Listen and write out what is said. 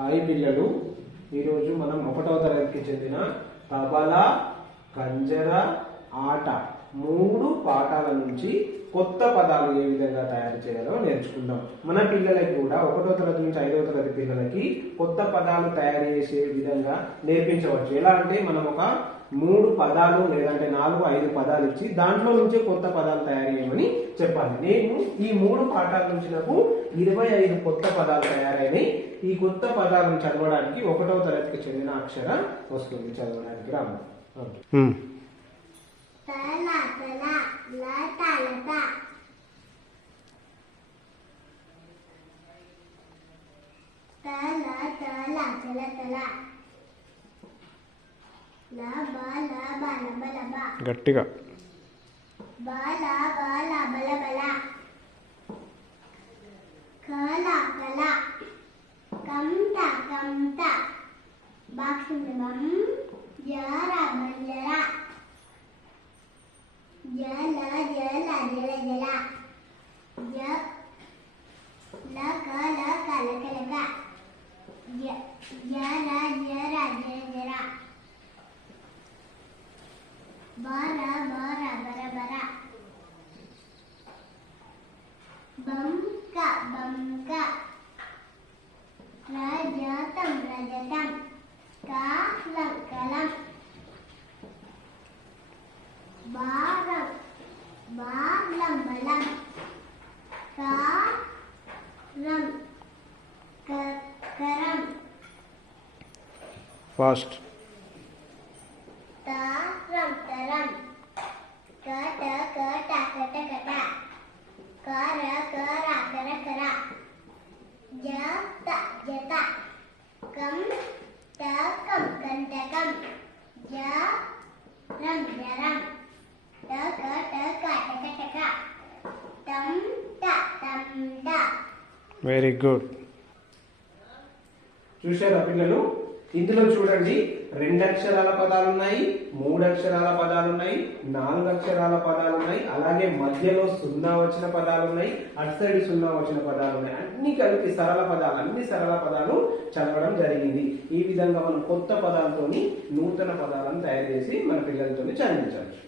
Hi పిల్లలు, ఈరోజు మనం 1వ తరగతికి చెందిన తబల, కంజర, ఆట 3 పాఠాల నుంచి కొత్త పదాలు ఏ విధంగా తయారు చేయాలో నేర్చుకుందాం. మన పిల్లలకి కూడా 1వ తరగతి నుంచి 5వ తరగతి పిల్లలకి కొత్త పదాలు తయారు చేసే విధంగా నేర్పించవచ్చు. ఎలా అంటే మనం ఒక 3 పదాలు లేదంటే 4-5 పదాలు ఇచ్చి దాంట్లో నుంచి కొత్త పదాలు తయారు చేయమని చెప్పాలి. నేను ఈ 3 పాఠాల నుంచి నాకు 25 కొత్త పదాలు తయారైనాయి. ఈ కొత్త పదాలను చదవడానికి 1వ తరగతికి చెందిన అక్షర వస్తుంది. చదవడానికి రాము. గట్టిగా ఫాస్ట్ వెరీ గుడ్. చూశారా పిల్లలు? ఇందులో చూడండి, 2 అక్షరాల పదాలు ఉన్నాయి, 3 అక్షరాల పదాలు ఉన్నాయి, 4 అక్షరాల పదాలు ఉన్నాయి, అలాగే మధ్యలో 0 వచ్చిన పదాలు ఉన్నాయి, అటు సైడ్ 0 వచ్చిన పదాలు ఉన్నాయి. అన్ని కలిపి సరళ పదాలు, అన్ని సరళ పదాలు చదవడం జరిగింది. ఈ విధంగా మనం కొత్త పదాలతోని నూతన పదాలను తయారు చేసి మన పిల్లలతో చదివించవచ్చు.